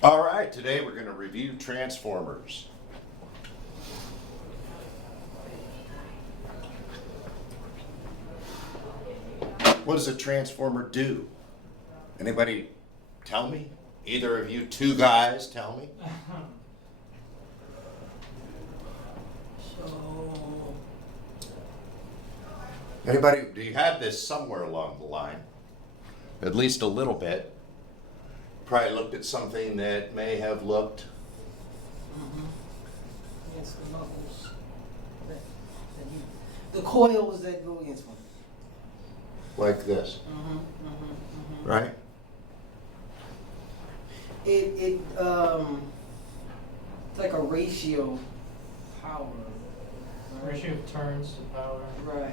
All right, today we're going to review transformers. What does a transformer do? Anybody tell me? Either of you two guys tell me? So, Anybody, do you have this somewhere along the line? At least a little bit. Probably looked at something that may have looked yes, the knuckles. The coils that go against one. like this, right? It's like a ratio power. Right? Ratio of turns to power. Right.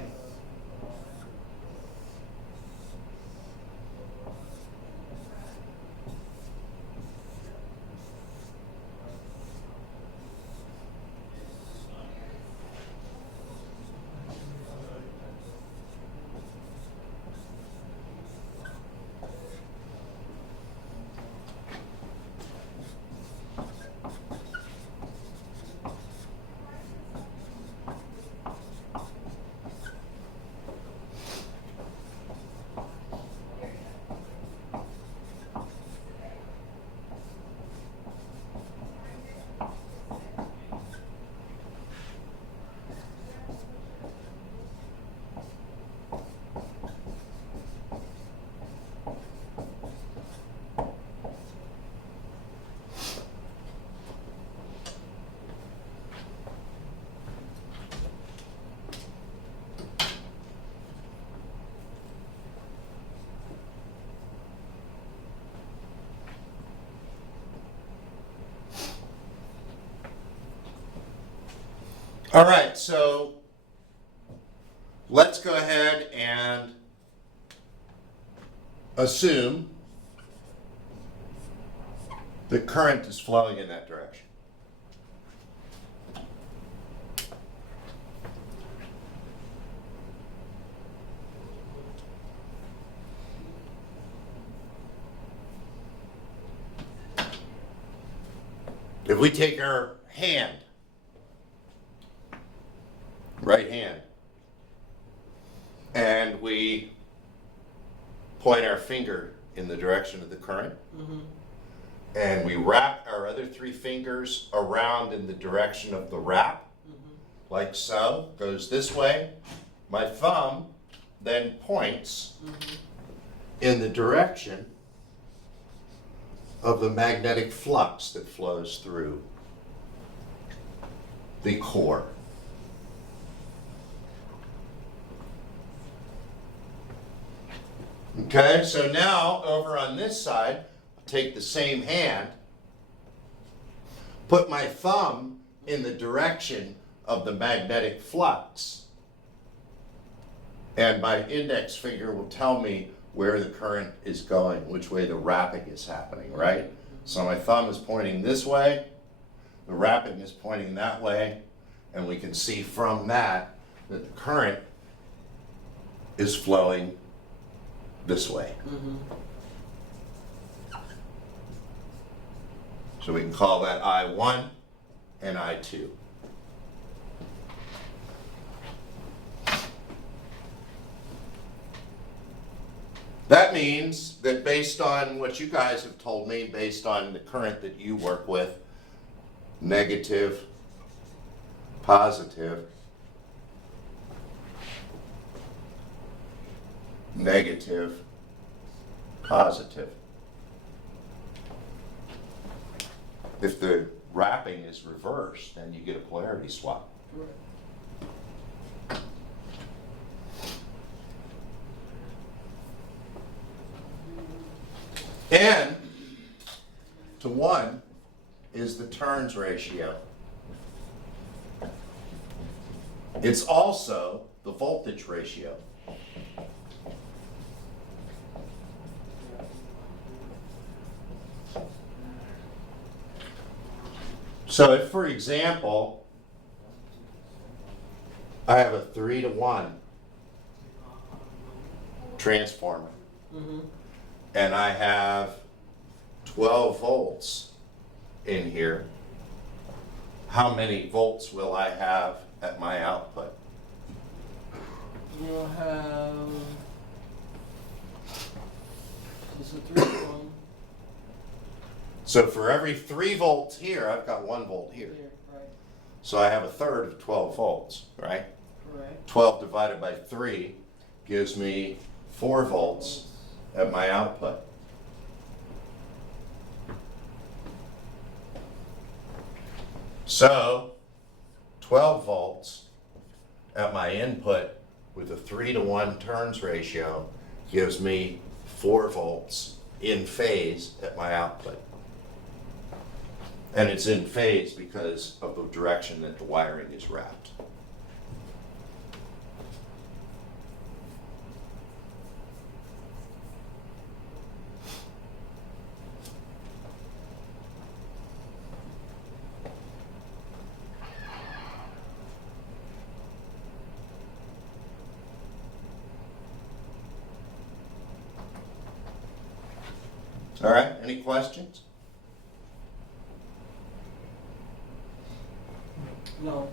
All right, so let's go ahead and assume the current is flowing in that direction. If we take our hand, right hand, and we point our finger in the direction of the current, and we wrap our other three fingers around in the direction of the wrap, like so, goes this way. My thumb then points in the direction of the magnetic flux that flows through the core. Okay, so now over on this side, I'll take the same hand, put my thumb in the direction of the magnetic flux, and my index finger will tell me where the current is going, which way the wrapping is happening, right? So my thumb is pointing this way, the wrapping is pointing that way, and we can see from that that the current is flowing this way. So we can call that I1 and I2. That means that based on what you guys have told me, based on the current that you work with, negative, positive, negative, positive. If the wrapping is reversed, then you get a polarity swap. Correct. N to 1 is the turns ratio. It's also the voltage ratio. So if, for example, I have a 3-to-1 transformer, and I have 12 volts in here, how many volts will I have at my output? You'll have just a 3-1 So for every 3 volts here, I've got 1 volt here. here, right? So I have a third of 12 volts, right? Correct. 12 divided by 3 gives me 4 volts at my output. So 12 volts at my input with a 3-to-1 turns ratio gives me 4 volts in phase at my output. And it's in phase because of the direction that the wiring is wrapped. All right, any questions? No.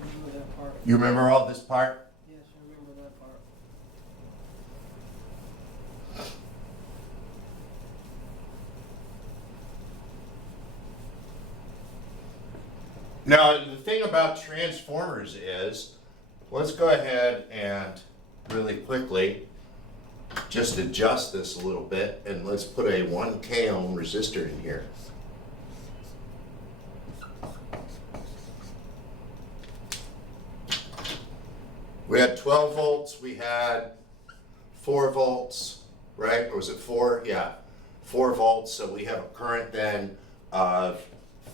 Remember that part. You remember all this part? Yes, I remember that part. Now, the thing about transformers is, let's go ahead and really quickly just adjust this a little bit, and let's put a 1K ohm resistor in here. We had 12 volts, we had 4 volts, right? Or was it 4? Yeah, 4 volts, so we have a current then of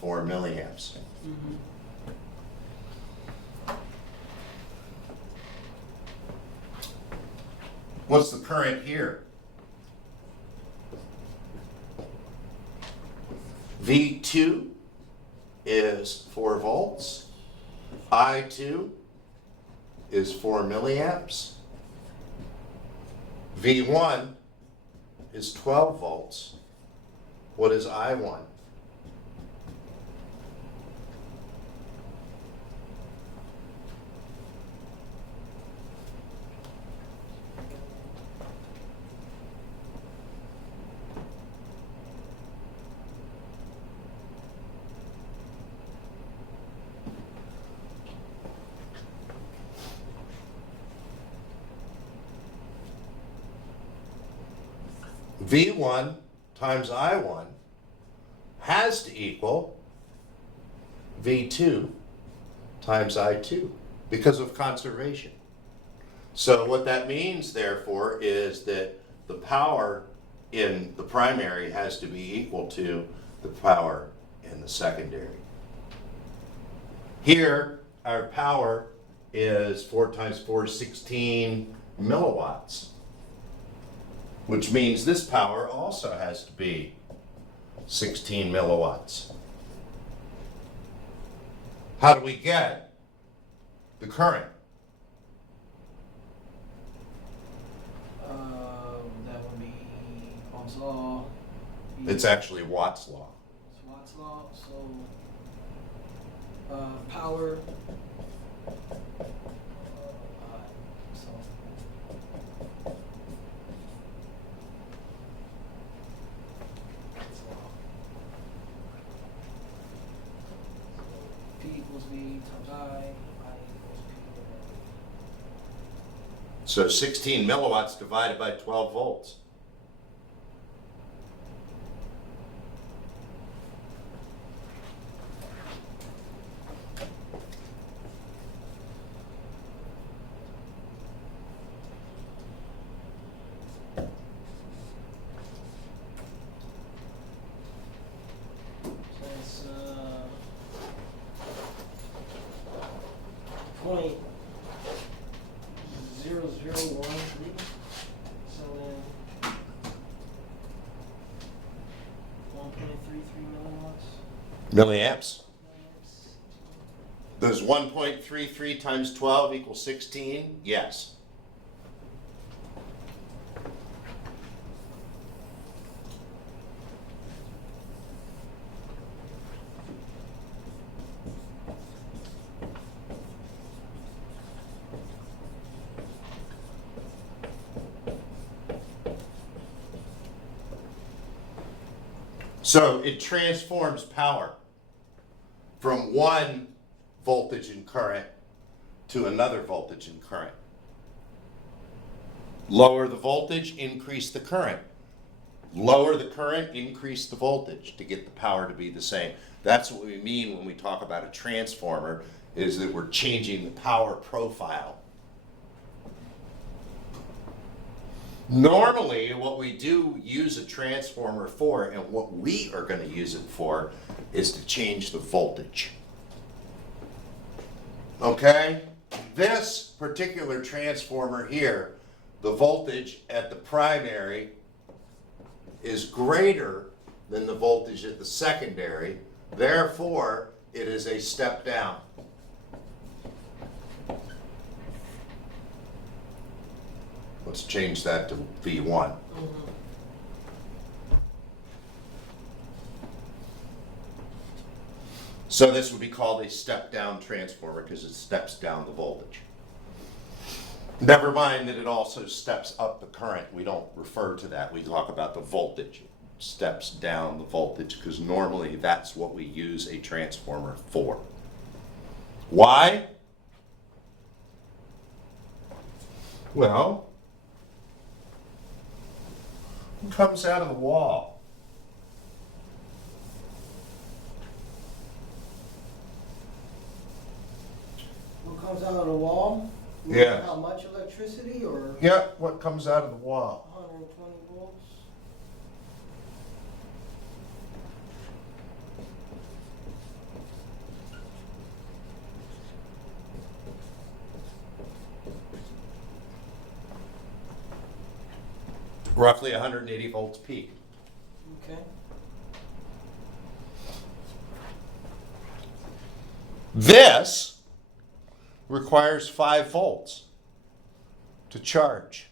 4 milliamps. Mm-hmm. What's the current here? V2 is 4 volts. I2 is 4 milliamps. V1 is 12 volts. What is I1? V1 times I1 has to equal V2 times I2 because of conservation. So what that means, therefore, is that the power in the primary has to be equal to the power in the secondary. Here, our power is 4 times 4 is 16 milliwatts, which means this power also has to be 16 milliwatts. How do we get the current? That would be Ohm's law. It's actually Watt's law. It's Watt's law. So power. So Watt's law. P equals V times I equals P. So 16 milliwatts divided by 12 volts. So it's point 0013. So then 1.33 milliwatts. Milliamps. Does 1.33 times 12 equal 16? Yes. So it transforms power from one voltage and current to another voltage and current. Lower the voltage, increase the current. Lower the current, increase the voltage to get the power to be the same. That's what we mean when we talk about a transformer, is that we're changing the power profile. Normally, what we do use a transformer for, and what we are going to use it for, is to change the voltage. Okay? This particular transformer here, the voltage at the primary is greater than the voltage at the secondary. Therefore, it is a step down. Let's change that to V1. So this would be called a step-down transformer because it steps down the voltage. Never mind that it also steps up the current. We don't refer to that. We talk about the voltage. It steps down the voltage because normally that's what we use a transformer for. Why? Well, who comes out of the wall? What comes out of the wall? Yeah. How much electricity or Yeah, what comes out of the wall? 120 volts? Roughly 180 volts peak. Okay. This requires 5 volts to charge.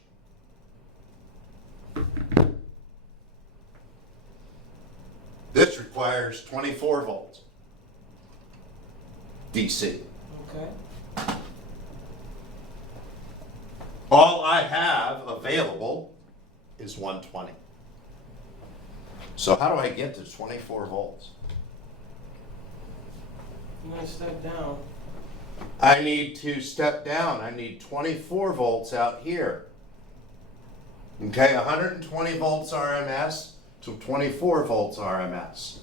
This requires 24 volts DC. Okay. All I have available is 120. So how do I get to 24 volts? You're gonna step down. I need to step down. I need 24 volts out here. Okay, 120 volts RMS to 24 volts RMS.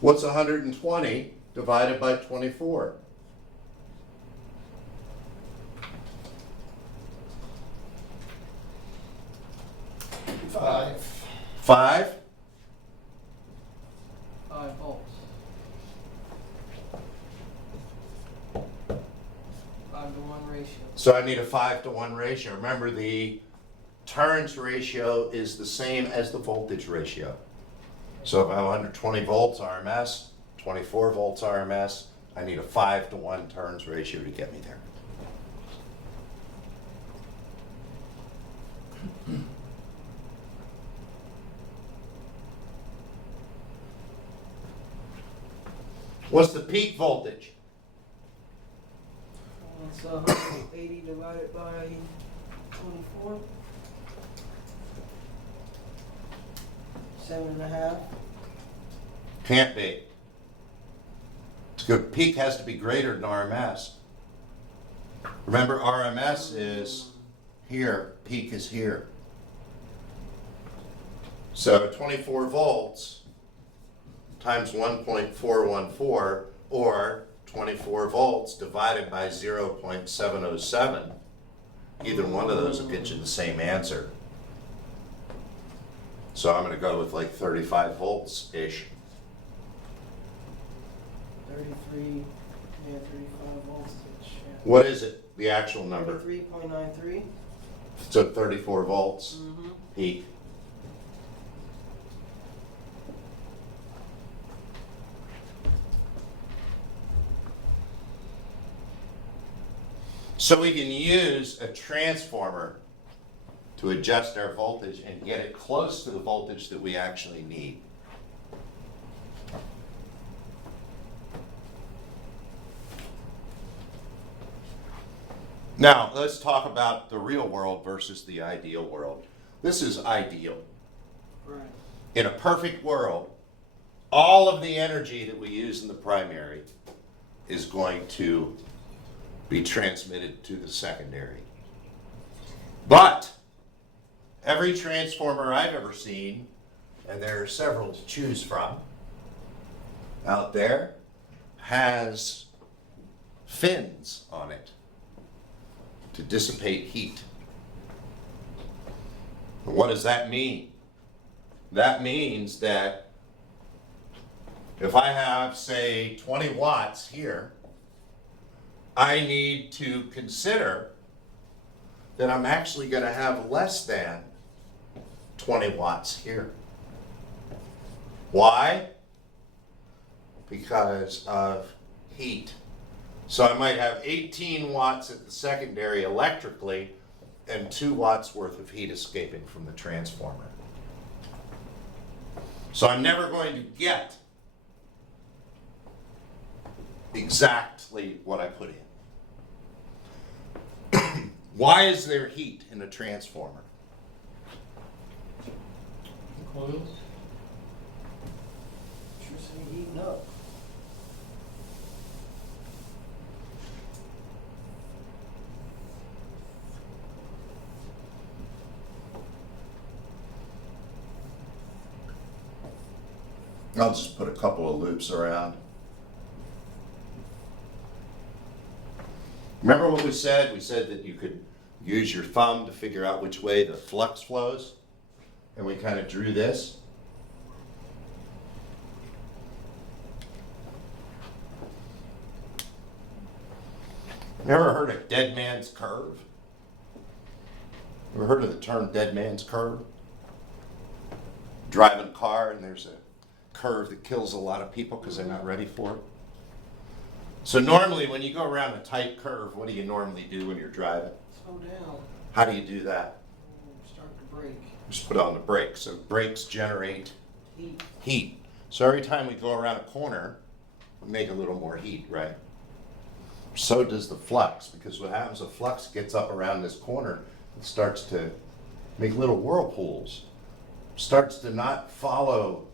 What's 120 divided by 24? 5. 5? 5 volts. 5-to-1 ratio. So I need a 5-to-1 ratio. Remember, the turns ratio is the same as the voltage ratio. So if I have 120 volts RMS, 24 volts RMS, I need a 5-to-1 turns ratio to get me there. What's the peak voltage? It's 180 divided by 24. 7.5. Can't be. The peak has to be greater than RMS. Remember, RMS is here, peak is here. So 24 volts times 1.414, or 24 volts divided by 0.707. Either one of those will get you the same answer. So I'm going to go with like 35 volts-ish. 33, yeah, 35 volts. Yeah. What is it, the actual number? 33.93. So 34 volts peak. So we can use a transformer to adjust our voltage and get it close to the voltage that we actually need. Now, let's talk about the real world versus the ideal world. This is ideal. Right. In a perfect world, all of the energy that we use in the primary is going to be transmitted to the secondary. But every transformer I've ever seen, and there are several to choose from out there, has fins on it to dissipate heat. And what does that mean? That means that if I have, say, 20 watts here, I need to consider that I'm actually going to have less than 20 watts here. Why? Because of heat. So I might have 18 watts at the secondary electrically and 2 watts worth of heat escaping from the transformer. So I'm never going to get exactly what I put in. Why is there heat in a transformer? Coils. Electricity heating up. I'll just put a couple of loops around. Remember what we said? We said that you could use your thumb to figure out which way the flux flows. And we kind of drew this. You ever heard of dead man's curve? Ever heard of the term dead man's curve? Driving a car and there's a curve that kills a lot of people because they're not ready for it. So normally when you go around a tight curve, what do you normally do when you're driving? Slow down. How do you do that? Start to brake. Just put on the brakes. So brakes generate Heat. heat. So every time we go around a corner, we make a little more heat, right? So does the flux, because what happens, the flux gets up around this corner and starts to make little whirlpools. Starts to not follow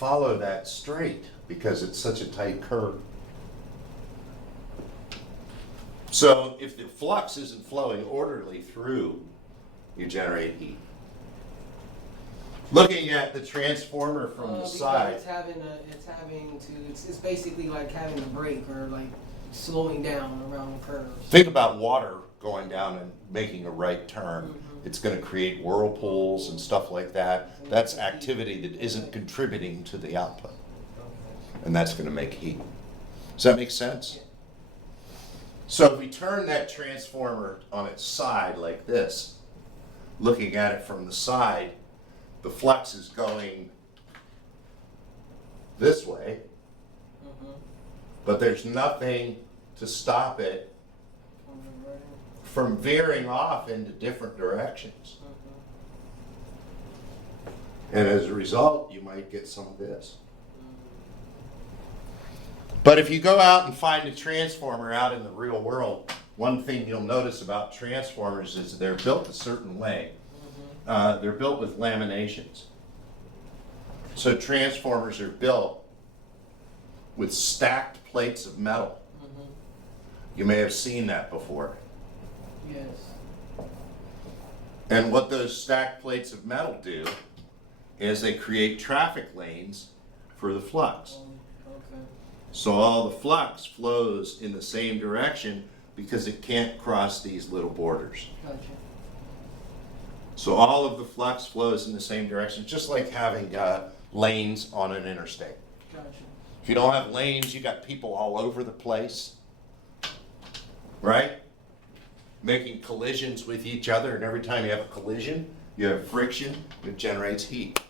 that straight because it's such a tight curve. So if the flux isn't flowing orderly through, you generate heat. Looking at the transformer from the Because side. it's basically like having a brake or like slowing down around the curves. Think about water going down and making a right turn. It's going to create whirlpools and stuff like that. That's activity that isn't contributing to the output. And that's going to make heat. Does that make sense? So if we turn that transformer on its side like this, looking at it from the side, the flux is going this way, but there's nothing to stop it from veering off into different directions. And as a result, you might get some of this. But if you go out and find a transformer out in the real world, one thing you'll notice about transformers is they're built a certain way. They're built with laminations. So transformers are built with stacked plates of metal. You may have seen that before. Yes. And what those stacked plates of metal do is they create traffic lanes for the flux. Okay. So all the flux flows in the same direction because it can't cross these little borders. Gotcha. So all of the flux flows in the same direction, just like having lanes on an interstate. Gotcha. If you don't have lanes, you got people all over the place, right? Making collisions with each other, and every time you have a collision, you have friction, it generates heat.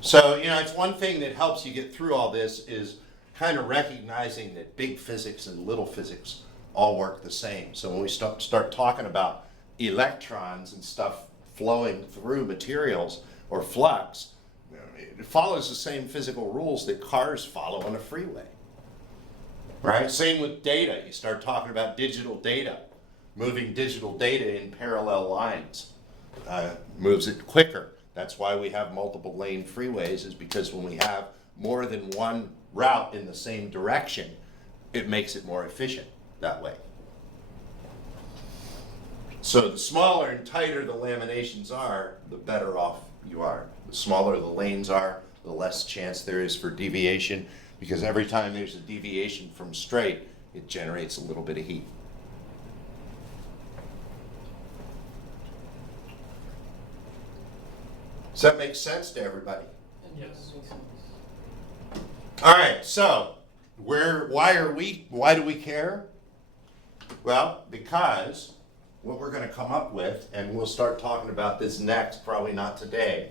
So, it's one thing that helps you get through all this is kind of recognizing that big physics and little physics all work the same. So when we start talking about electrons and stuff flowing through materials or flux, it follows the same physical rules that cars follow on a freeway. right? Same with data. You start talking about digital data. Moving digital data in parallel lines moves it quicker. That's why we have multiple lane freeways, is because when we have more than one route in the same direction, it makes it more efficient that way. So the smaller and tighter the laminations are, the better off you are. The smaller the lanes are, the less chance there is for deviation, because every time there's a deviation from straight, it generates a little bit of heat. Does that make sense to everybody? Yes. All right, so why do we care? Well, because what we're going to come up with, and we'll start talking about this next, probably not today,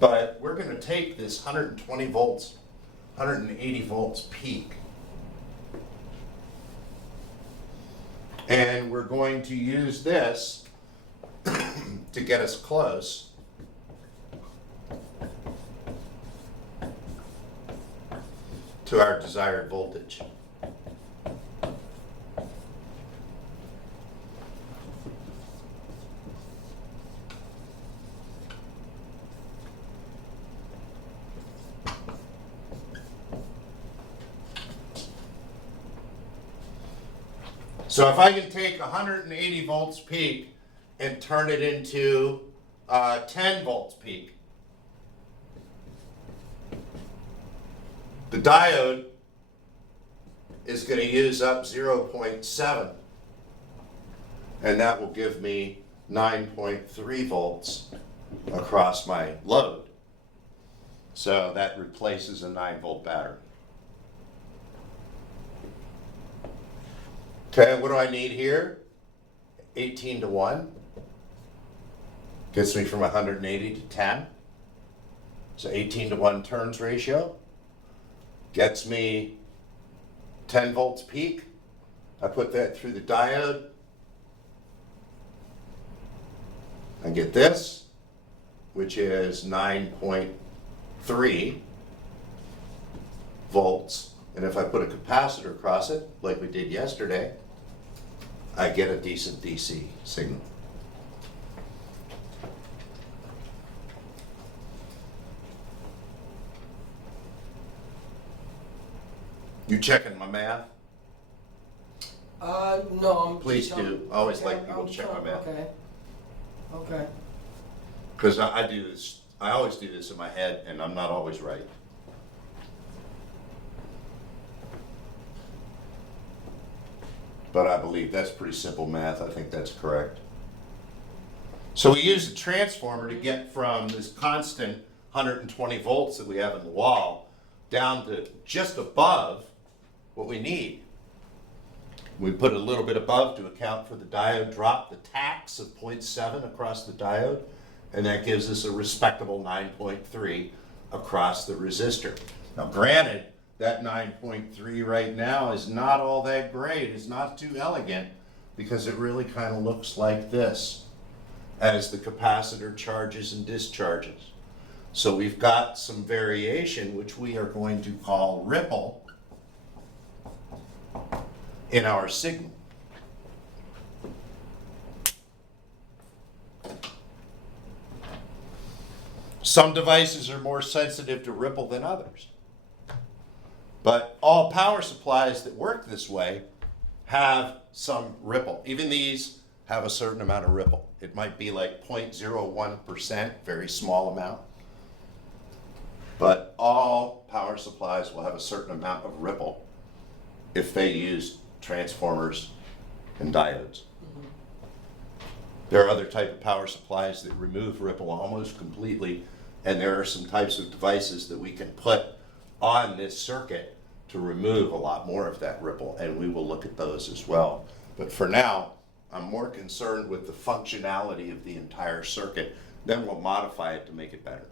but we're going to take this 120 volts, 180 volts peak, and we're going to use this to get us close to our desired voltage. So if I can take 180 volts peak and turn it into 10 volts peak, the diode is going to use up 0.7, and that will give me 9.3 volts across my load. So that replaces a 9-volt battery. Okay, what do I need here? 18 to 1. Gets me from 180 to 10. So 18 to 1 turns ratio. Gets me 10 volts peak. I put that through the diode. I get this, which is 9.3 volts. And if I put a capacitor across it, like we did yesterday, I get a decent DC signal. You checking my math? No, I'm. Please just- do. I always like I'm people to check my math. Okay. Okay. Because I do this, I always do this in my head, and I'm not always right. But I believe that's pretty simple math. I think that's correct. So we use the transformer to get from this constant 120 volts that we have in the wall down to just above what we need. We put a little bit above to account for the diode drop, the tax of 0.7 across the diode, and that gives us a respectable 9.3 across the resistor. Now granted, that 9.3 right now is not all that great. It's not too elegant, because it really kind of looks like this as the capacitor charges and discharges. So we've got some variation, which we are going to call ripple, in our signal. Some devices are more sensitive to ripple than others. But all power supplies that work this way have some ripple. Even these have a certain amount of ripple. It might be like 0.01%, very small amount. But all power supplies will have a certain amount of ripple if they use transformers and diodes. There are other type of power supplies that remove ripple almost completely, and there are some types of devices that we can put on this circuit to remove a lot more of that ripple, and we will look at those as well. But for now, I'm more concerned with the functionality of the entire circuit, then we'll modify it to make it better.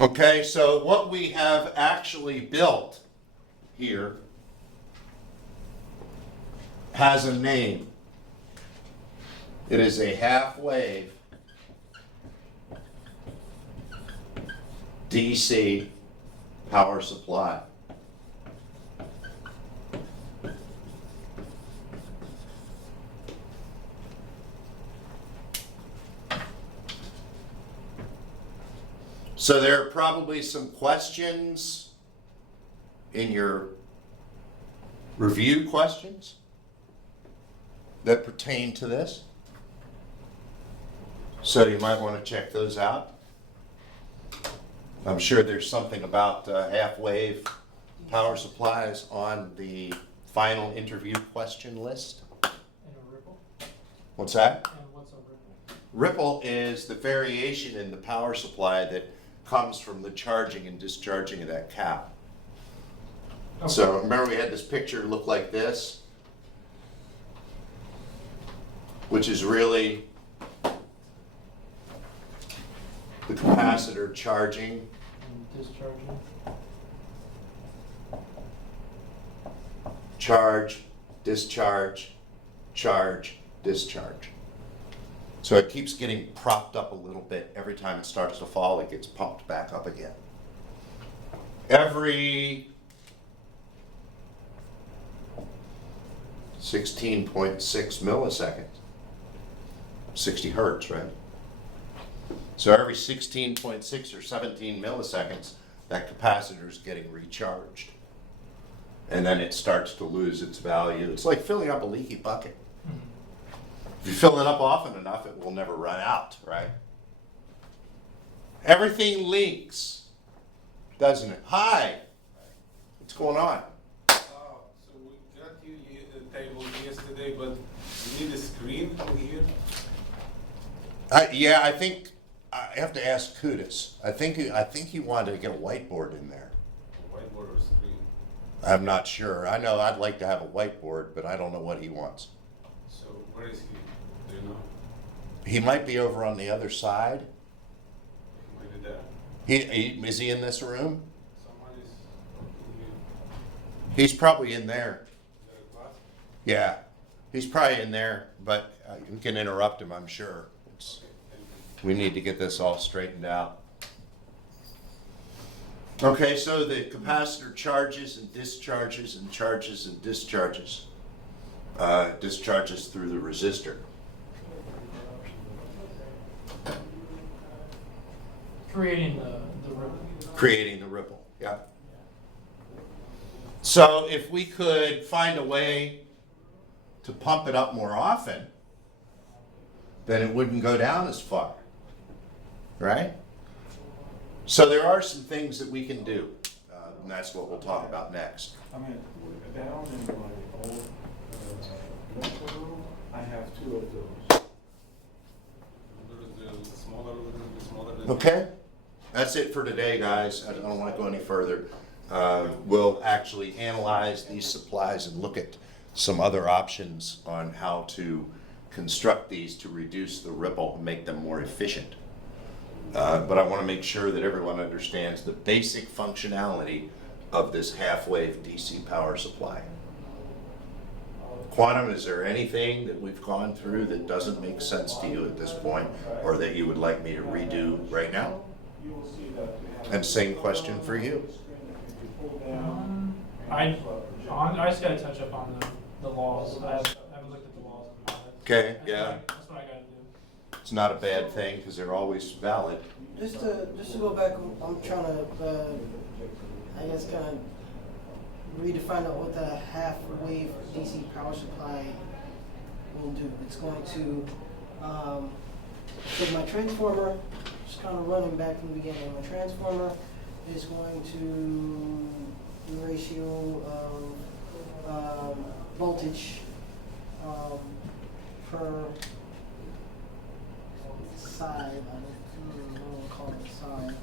Okay, so what we have actually built here has a name. It is a half wave DC power supply. So there are probably some questions in your review questions that pertain to this. So you might want to check those out. I'm sure there's something about half-wave power supplies on the final interview question list. And a ripple? What's that? And what's a ripple? Ripple is the variation in the power supply that comes from the charging and discharging of that cap. Okay. So remember we had this picture look like this, which is really the capacitor charging. And discharging? Charge, discharge, charge, discharge. So it keeps getting propped up a little bit. Every time it starts to fall, it gets pumped back up again. Every 16.6 milliseconds, 60 hertz, right? So every 16.6 or 17 milliseconds, that capacitor is getting recharged. And then it starts to lose its value. It's like filling up a leaky bucket. If you fill it up often enough, it will never run out, right? Everything leaks, doesn't it? Hi, what's going on? So we got you the table yesterday, but you need a screen over here? Yeah, I think I have to ask Kudus. I think he wanted to get a whiteboard in there. Whiteboard or screen? I'm not sure. I know I'd like to have a whiteboard, but I don't know what he wants. So where is he? Do you know? He might be over on the other side. Maybe there. Is he in this room? Someone is in here. He's probably in there. Is there a class? Yeah, he's probably in there, but you can interrupt him, I'm sure. It's, Okay, thank you. we need to get this all straightened out. Okay, so the capacitor charges and discharges and charges and discharges. Discharges through the resistor. Creating the ripple. Creating the ripple, yeah. So if we could find a way to pump it up more often, then it wouldn't go down as far, right? So there are some things that we can do, and that's what we'll talk about next. I mean, down in my old electrical room, I have 2 of those. There is the smaller, a little bit smaller than Okay, that's it for today, guys. I don't want to go any further. We'll actually analyze these supplies and look at some other options on how to construct these to reduce the ripple and make them more efficient. But I want to make sure that everyone understands the basic functionality of this half-wave DC power supply. Quantum, is there anything that we've gone through that doesn't make sense to you at this point, or that you would like me to redo right now? And same question for you. I just gotta touch up on the laws. I haven't looked at the laws in a while. Okay, yeah. That's what I gotta do. It's not a bad thing because they're always valid. Just to go back, I'm trying to, I guess, kind of redefine out what the half-wave DC power supply will do. It's going to, so my transformer, just kind of running back from the beginning, my transformer is going to the ratio of voltage per side. I don't know what to call it, side.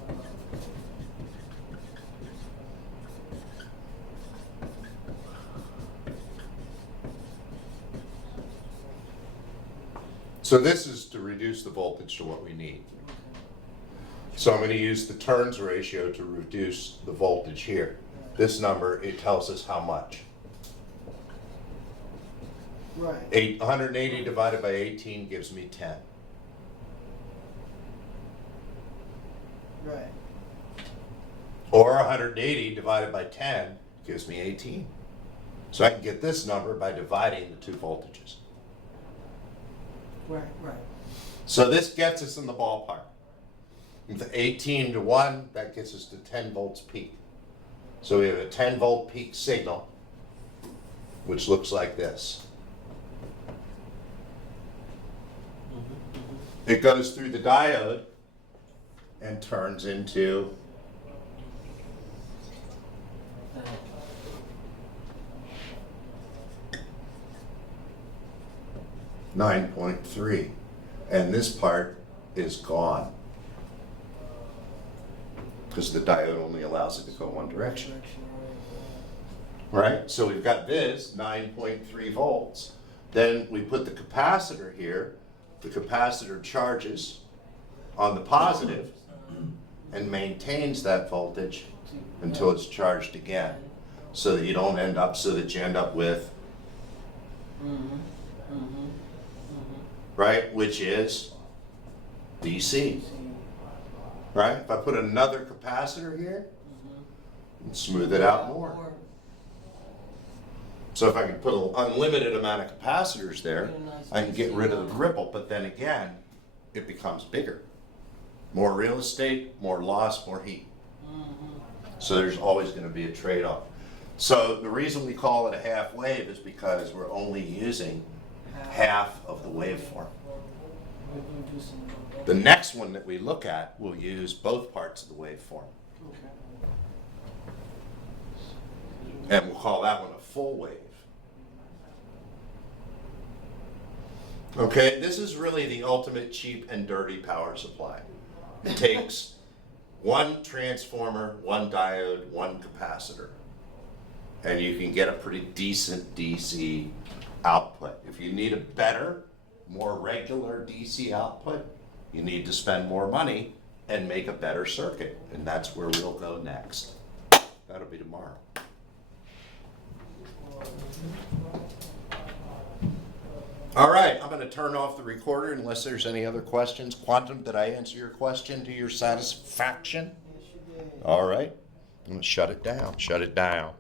So this is to reduce the voltage to what we need. So I'm going to use the turns ratio to reduce the voltage here. This number, it tells us how much. Right. 180 divided by 18 gives me 10. Right. or 180 divided by 10 gives me 18. So I can get this number by dividing the two voltages. Right, right. So this gets us in the ballpark. With 18 to 1, that gets us to 10 volts peak. So we have a 10 volt peak signal, which looks like this. It goes through the diode and turns into 9.3, and this part is gone because the diode only allows it to go one direction. Right? So we've got this 9.3 volts. Then we put the capacitor here. The capacitor charges on the positive and maintains that voltage until it's charged again, so that you don't end up, so that you end up with, right, which is DC. Right? If I put another capacitor here, and smooth it out more. So if I can put an unlimited amount of capacitors there, I can get rid of the ripple, but then again, it becomes bigger. More real estate, more loss, more heat. So there's always going to be a trade-off. So the reason we call it a half wave is because we're only using half of the waveform. The next one that we look at will use both parts of the waveform. And we'll call that one a full wave. Okay, this is really the ultimate cheap and dirty power supply. It takes one transformer, one diode, one capacitor, and you can get a pretty decent DC output. If you need a better, more regular DC output, you need to spend more money and make a better circuit, and that's where we'll go next. That'll be tomorrow. All right, I'm going to turn off the recorder unless there's any other questions. Quantum, did I answer your question to your satisfaction? All right, I'm going to shut it down. Shut it down.